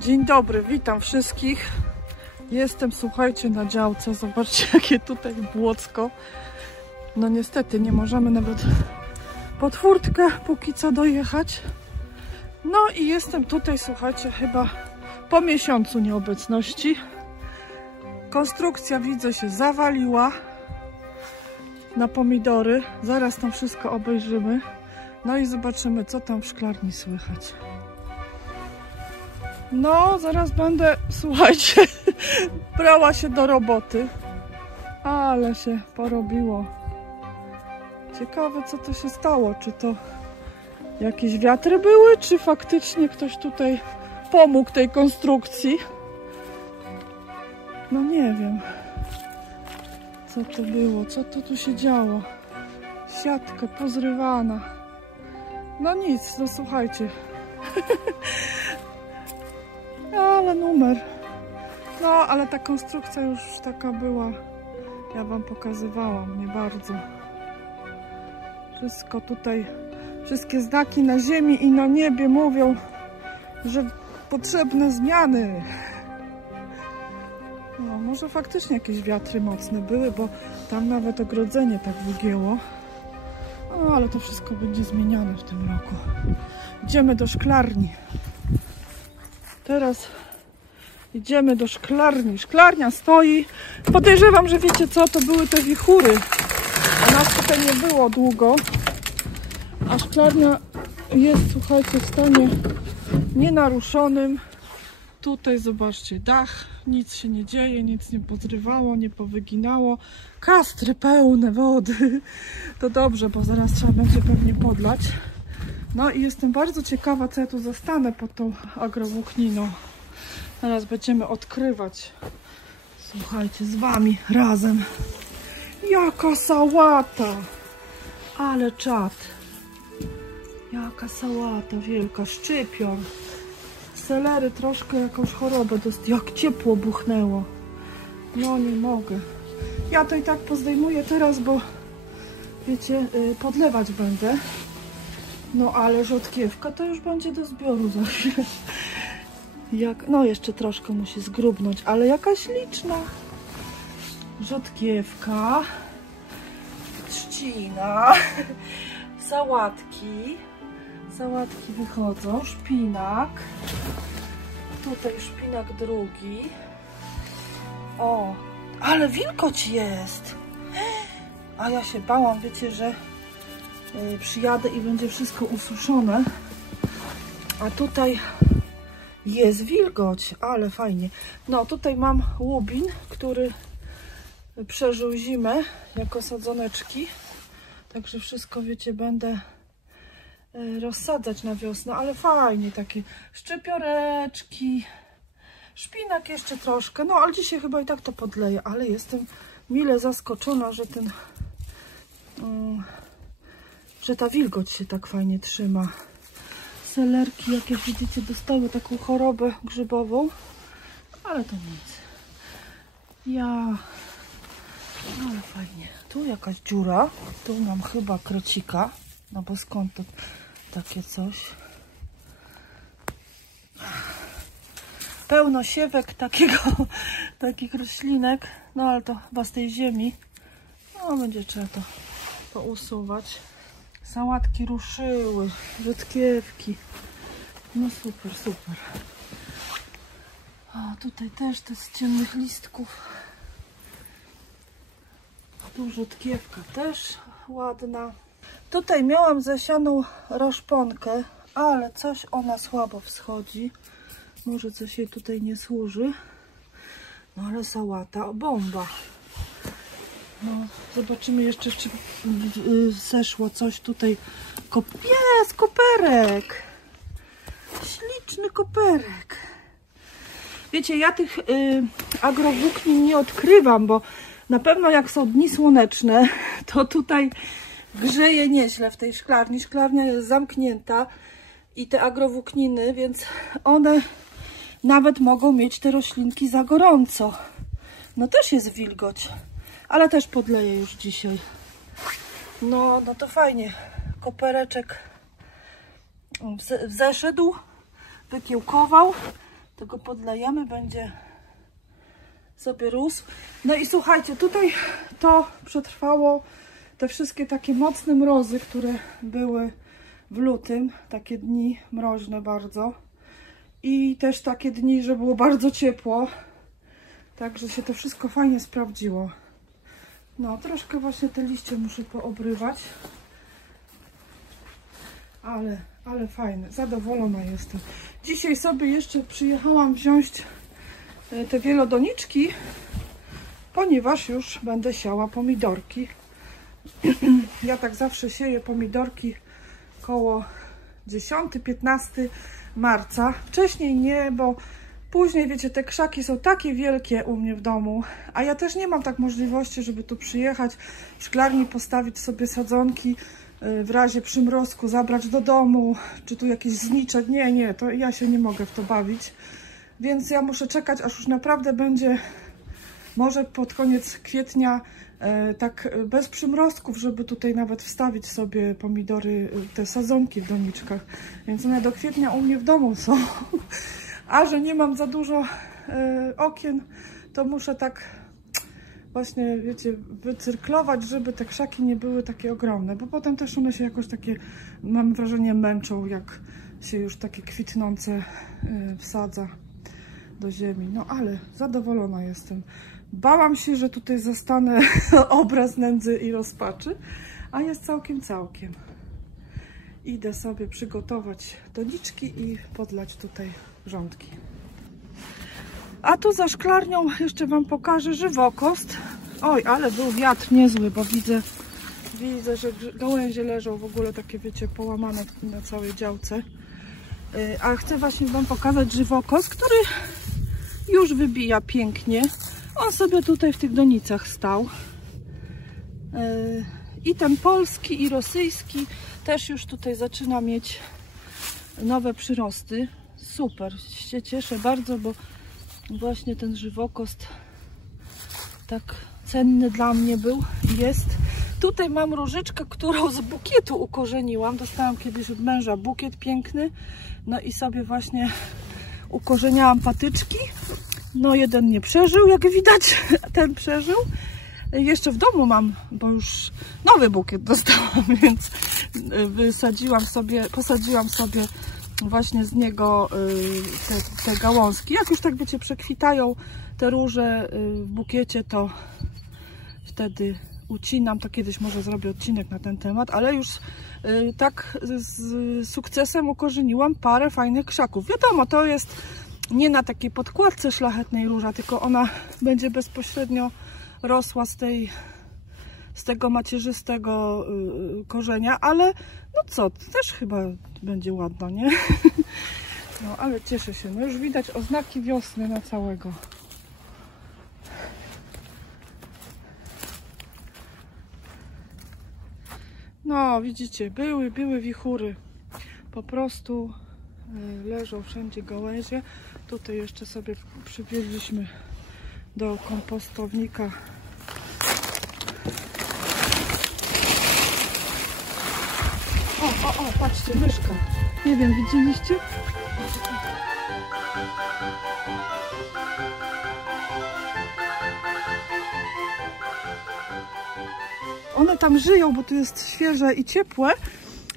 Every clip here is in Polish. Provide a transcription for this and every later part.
Dzień dobry, witam wszystkich. Jestem, słuchajcie, na działce. Zobaczcie, jakie tutaj błocko. No niestety nie możemy nawet pod furtkę póki co dojechać. No i jestem tutaj, słuchajcie, chyba po miesiącu nieobecności. Konstrukcja, widzę, się zawaliła na pomidory. Zaraz tam wszystko obejrzymy. No i zobaczymy, co tam w szklarni słychać. No, zaraz będę, słuchajcie, brała się do roboty. Ale się porobiło. Ciekawe, co to się stało. Czy to jakieś wiatry były, czy faktycznie ktoś tutaj pomógł tej konstrukcji? No nie wiem, co to było, co to tu się działo. Siatka pozrywana. No nic, no słuchajcie. Ale numer. No, ale ta konstrukcja już taka była. Ja wam pokazywałam, nie bardzo. Wszystko tutaj, wszystkie znaki na ziemi i na niebie mówią, że potrzebne zmiany. No, może faktycznie jakieś wiatry mocne były, bo tam nawet ogrodzenie tak wygięło. No, ale to wszystko będzie zmieniane w tym roku. Idziemy do szklarni. Teraz idziemy do szklarni. Szklarnia stoi. Podejrzewam, że wiecie co, to były te wichury. A nas tutaj nie było długo. A szklarnia jest, słuchajcie, w stanie nienaruszonym. Tutaj zobaczcie, dach. Nic się nie dzieje, nic nie pozrywało, nie powyginało. Kastry pełne wody. To dobrze, bo zaraz trzeba będzie pewnie podlać. No i jestem bardzo ciekawa, co ja tu zostanę pod tą agrowłókniną. Teraz będziemy odkrywać. Słuchajcie, z wami razem. Jaka sałata! Ale czad. Jaka sałata wielka, szczypior. Selery troszkę jakąś chorobę dostały. Jak ciepło buchnęło. No nie mogę. Ja to i tak pozdejmuję teraz, bo wiecie, podlewać będę. No ale rzodkiewka to już będzie do zbioru za chwilę. No jeszcze troszkę musi zgrubnąć, ale jaka śliczna. Rzodkiewka, trzcina, sałatki. Sałatki wychodzą, szpinak. Tutaj szpinak drugi. O, ale wilgoć jest. A ja się bałam, wiecie, że przyjadę i będzie wszystko ususzone. A tutaj jest wilgoć, ale fajnie. No tutaj mam łubin, który przeżył zimę jako sadzoneczki. Także wszystko, wiecie, będę rozsadzać na wiosnę, ale fajnie, takie szczypioreczki, szpinak jeszcze troszkę, no ale dzisiaj chyba i tak to podleję, ale jestem mile zaskoczona, że że ta wilgoć się tak fajnie trzyma. Selerki, jakieś widzicie, dostały taką chorobę grzybową, ale to nic. Ale fajnie. Tu jakaś dziura, tu mam chyba krecika, no bo skąd to takie coś. Pełno siewek takich roślinek, no ale to chyba z tej ziemi. No będzie trzeba to pousuwać. Sałatki ruszyły, rzodkiewki. No super, super. A tutaj też to z ciemnych listków. Tu rzodkiewka też ładna. Tutaj miałam zasianą roszponkę, ale coś ona słabo wschodzi. Może coś jej tutaj nie służy. No ale sałata, bomba. No, zobaczymy jeszcze, czy zeszło coś tutaj. Jest koperek! Śliczny koperek. Wiecie, ja tych agrowłóknin nie odkrywam, bo na pewno jak są dni słoneczne, to tutaj grzeje nieźle w tej szklarni. Szklarnia jest zamknięta i te agrowłókniny, więc one nawet mogą mieć te roślinki za gorąco. No też jest wilgoć, ale też podleję już dzisiaj. No to fajnie. Kopereczek zeszedł, wykiełkował. tego podlejemy, będzie sobie rósł. No i słuchajcie, tutaj to przetrwało te wszystkie takie mocne mrozy, które były w lutym, takie dni mroźne bardzo i też takie dni, że było bardzo ciepło, także się to wszystko fajnie sprawdziło. No, troszkę właśnie te liście muszę poobrywać, ale fajne, zadowolona jestem. Dzisiaj sobie jeszcze przyjechałam wziąć te wielodoniczki, ponieważ już będę siała pomidorki. Ja tak zawsze sieję pomidorki koło 10-15 marca. Wcześniej nie, bo później, wiecie, te krzaki są takie wielkie u mnie w domu, a ja też nie mam tak możliwości, żeby tu przyjechać, w szklarni postawić sobie sadzonki, w razie przymrozku zabrać do domu, czy tu jakieś zniczek. Nie, to ja się nie mogę w to bawić. Więc ja muszę czekać, aż już naprawdę będzie, może pod koniec kwietnia, tak bez przymrozków, żeby tutaj nawet wstawić sobie pomidory, te sadzonki w doniczkach. Więc one do kwietnia u mnie w domu są. A że nie mam za dużo okien, to muszę tak właśnie, wiecie, wycyrklować, żeby te krzaki nie były takie ogromne, bo potem też one się jakoś takie, mam wrażenie, męczą, jak się już takie kwitnące wsadza do ziemi. No ale zadowolona jestem. Bałam się, że tutaj zostanę obraz nędzy i rozpaczy, a jest całkiem. Idę sobie przygotować doniczki i podlać tutaj grządki. A tu za szklarnią jeszcze wam pokażę żywokost. Oj, ale był wiatr niezły, bo widzę, że gałęzie leżą w ogóle takie, wiecie, połamane na całej działce. A chcę właśnie wam pokazać żywokost, który już wybija pięknie. On sobie tutaj w tych donicach stał. I ten polski, i rosyjski też już tutaj zaczyna mieć nowe przyrosty. Super, się cieszę bardzo, bo właśnie ten żywokost tak cenny dla mnie był i jest. Tutaj mam różyczkę, którą z bukietu ukorzeniłam. Dostałam kiedyś od męża bukiet piękny. No i sobie właśnie ukorzeniałam patyczki. No jeden nie przeżył, jak widać, ten przeżył. Jeszcze w domu mam, bo już nowy bukiet dostałam, więc posadziłam sobie właśnie z niego te gałązki. Jak już tak, wiecie, przekwitają te róże w bukiecie, to wtedy ucinam. To kiedyś może zrobię odcinek na ten temat, ale już tak z sukcesem ukorzeniłam parę fajnych krzaków. Wiadomo, to jest nie na takiej podkładce szlachetnej róża, tylko ona będzie bezpośrednio rosła z tego macierzystego korzenia, ale no co, też chyba będzie ładna, nie? No, ale cieszę się. No już widać oznaki wiosny na całego. No, widzicie, były wichury. Po prostu leżą wszędzie gałęzie. Tutaj jeszcze sobie przywieźliśmy do kompostownika o, patrzcie, myszka. Nie wiem, widzieliście? One tam żyją, bo tu jest świeże i ciepłe.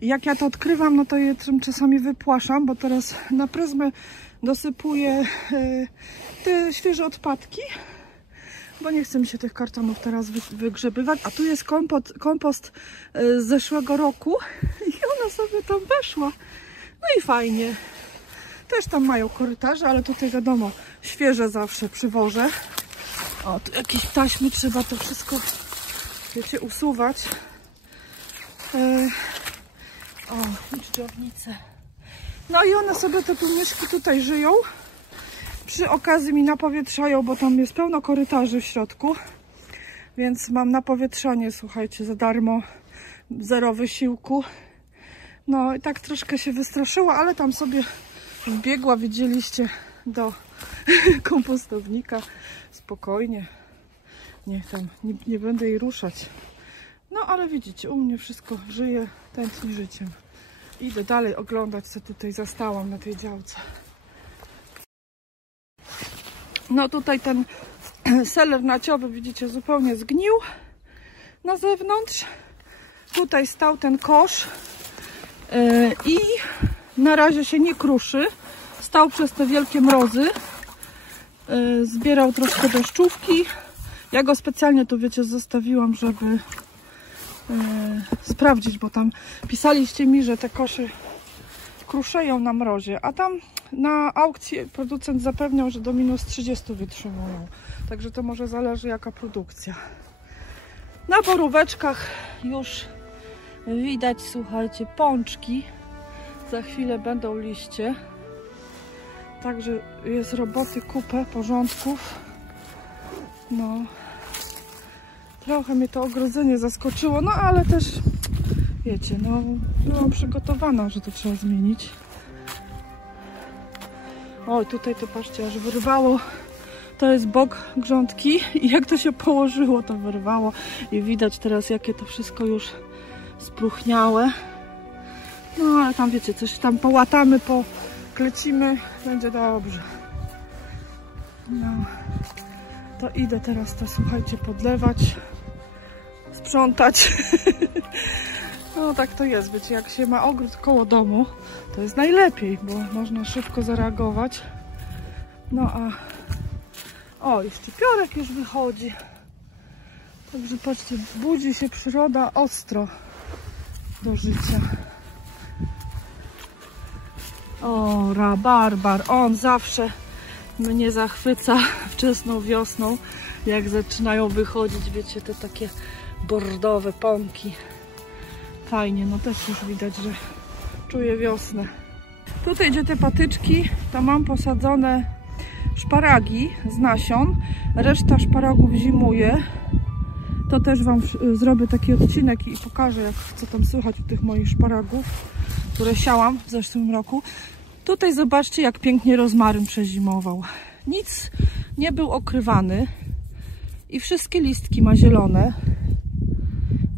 Jak ja to odkrywam, no to je czasami wypłaszam, bo teraz na pryzmę dosypuję te świeże odpadki, bo nie chce mi się tych kartonów teraz wygrzebywać. A tu jest kompost z zeszłego roku i ona sobie tam weszła. No i fajnie. Też tam mają korytarze, ale tutaj wiadomo, świeże zawsze przywożę. O, tu jakieś taśmy, trzeba to wszystko, wiecie, usuwać. O, dżdżownice. No i one sobie, te myszki tutaj żyją. Przy okazji mi napowietrzają, bo tam jest pełno korytarzy w środku. Więc mam napowietrzanie, słuchajcie, za darmo, zero wysiłku. No i tak troszkę się wystraszyła, ale tam sobie wbiegła, widzieliście, do kompostownika. Spokojnie. Niech tam, nie będę jej ruszać. No ale widzicie, u mnie wszystko żyje, tętni życiem. Idę dalej oglądać, co tutaj zastałam na tej działce. No tutaj ten seler naciowy, widzicie, zupełnie zgnił na zewnątrz. Tutaj stał ten kosz i na razie się nie kruszy. Stał przez te wielkie mrozy. Zbierał troszkę deszczówki. Ja go specjalnie tu, wiecie, zostawiłam, żeby sprawdzić, bo tam pisaliście mi, że te kosze kruszeją na mrozie, a tam na aukcji producent zapewniał, że do minus 30 wytrzymują. Także to może zależy, jaka produkcja. Na boróweczkach już widać, słuchajcie, pączki. Za chwilę będą liście. Także jest roboty kupę, porządków. No. Trochę mnie to ogrodzenie zaskoczyło, no ale też, wiecie, no byłam przygotowana, że to trzeba zmienić. Oj, tutaj to patrzcie, aż wyrwało. To jest bok grządki i jak to się położyło, to wyrwało. I widać teraz, jakie to wszystko już spróchniałe. No ale tam, wiecie, coś tam połatamy, poklecimy, będzie dobrze. No, to idę teraz to, słuchajcie, podlewać, sprzątać. No tak to jest, wiecie, jak się ma ogród koło domu, to jest najlepiej, bo można szybko zareagować. No a o, i szczypiorek już wychodzi. Także patrzcie, budzi się przyroda ostro do życia. O, rabarbar, on zawsze mnie zachwyca wczesną wiosną, jak zaczynają wychodzić, wiecie, te takie bordowe pąki. Fajnie, no też już widać, że czuję wiosnę. Tutaj, gdzie te patyczki, to mam posadzone szparagi z nasion. Reszta szparagów zimuje. To też wam zrobię taki odcinek i pokażę, co tam słychać u tych moich szparagów, które siałam w zeszłym roku. Tutaj zobaczcie, jak pięknie rozmaryn przezimował. Nic nie był okrywany i wszystkie listki ma zielone.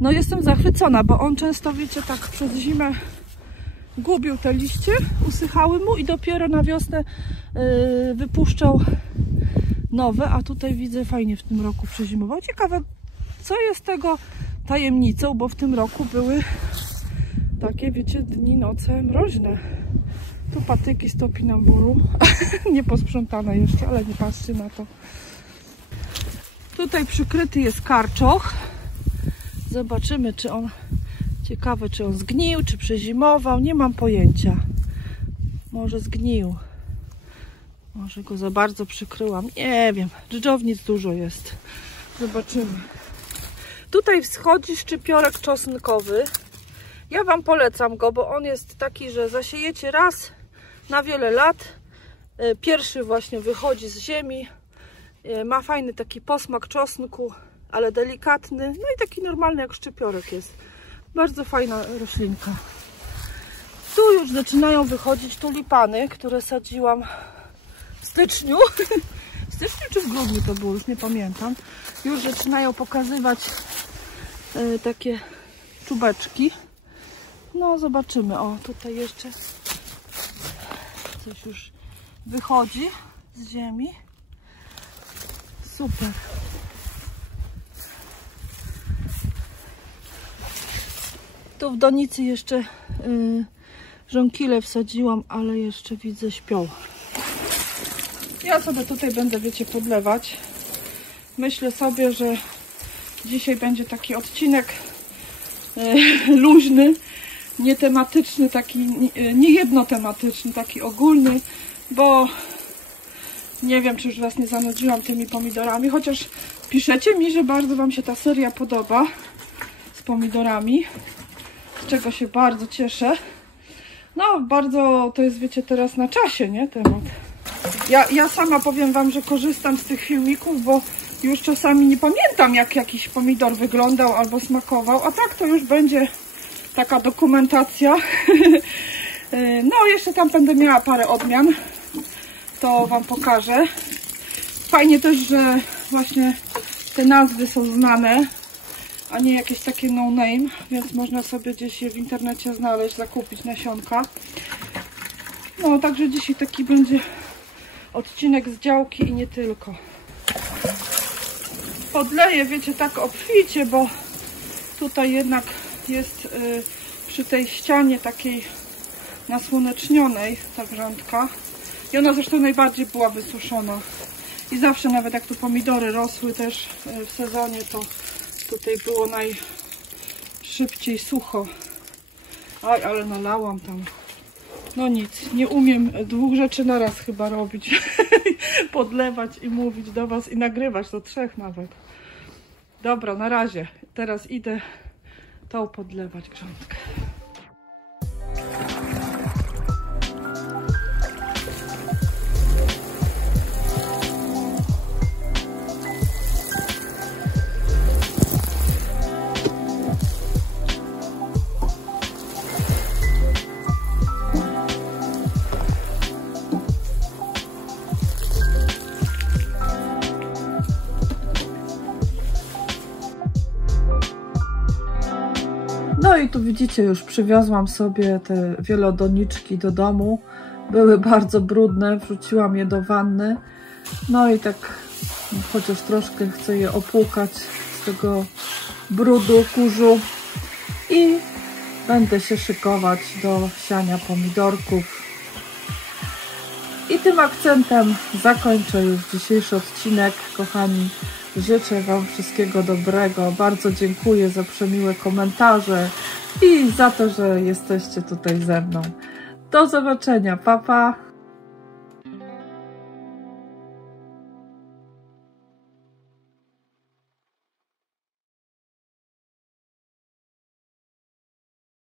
No jestem zachwycona, bo on często, wiecie, tak przez zimę gubił te liście, usychały mu i dopiero na wiosnę wypuszczał nowe, a tutaj widzę, fajnie w tym roku przezimował. Ciekawe, co jest tego tajemnicą, bo w tym roku były takie, wiecie, dni, noce mroźne. Tu patyki z topinamburu, nie posprzątane jeszcze, ale nie patrzcie na to. Tutaj przykryty jest karczoch. Zobaczymy, czy on, ciekawe, czy on zgnił, czy przezimował, nie mam pojęcia. Może zgnił. Może go za bardzo przykryłam, nie wiem. Dżdżownic dużo jest. Zobaczymy. Tutaj wschodzi szczypiorek czosnkowy. Ja wam polecam go, bo on jest taki, że zasiejecie raz na wiele lat. Pierwszy właśnie wychodzi z ziemi. Ma fajny taki posmak czosnku, ale delikatny. No i taki normalny jak szczypiorek jest. Bardzo fajna roślinka. Tu już zaczynają wychodzić tulipany, które sadziłam w styczniu. W styczniu czy w grudniu to było, już nie pamiętam. Już zaczynają pokazywać takie czubeczki. No zobaczymy. O, tutaj jeszcze coś już wychodzi z ziemi. Super. Tu w donicy jeszcze żonkile wsadziłam, ale jeszcze widzę, śpią. Ja sobie tutaj będę, wiecie, podlewać. Myślę sobie, że dzisiaj będzie taki odcinek luźny, nietematyczny, taki niejednotematyczny, taki ogólny, bo nie wiem, czy już was nie zanudziłam tymi pomidorami, chociaż piszecie mi, że bardzo wam się ta seria podoba z pomidorami, z czego się bardzo cieszę. No, bardzo to jest, wiecie, teraz na czasie, nie, temat. Ja sama powiem wam, że korzystam z tych filmików, bo już czasami nie pamiętam, jak jakiś pomidor wyglądał albo smakował, a tak to już będzie taka dokumentacja. No, jeszcze tam będę miała parę odmian, to wam pokażę. Fajnie też, że właśnie te nazwy są znane, a nie jakieś takie no name, więc można sobie gdzieś je w internecie znaleźć, zakupić nasionka. No, także dzisiaj taki będzie odcinek z działki i nie tylko. Podleję, wiecie, tak obficie, bo tutaj jednak jest przy tej ścianie takiej nasłonecznionej ta grządka. I ona zresztą najbardziej była wysuszona. I zawsze, nawet jak tu pomidory rosły też w sezonie, to tutaj było najszybciej sucho. Aj, ale nalałam tam. No nic, nie umiem 2 rzeczy naraz chyba robić. Podlewać i mówić do was i nagrywać, do 3 nawet. Dobra, na razie. Teraz idę tą podlewać grządkę. No i tu widzicie, już przywiozłam sobie te wielodoniczki do domu. Były bardzo brudne, wrzuciłam je do wanny. No i tak chociaż troszkę chcę je opłukać z tego brudu, kurzu. I będę się szykować do siania pomidorków. I tym akcentem zakończę już dzisiejszy odcinek, kochani. Życzę wam wszystkiego dobrego. Bardzo dziękuję za przemiłe komentarze i za to, że jesteście tutaj ze mną. Do zobaczenia. Pa, pa!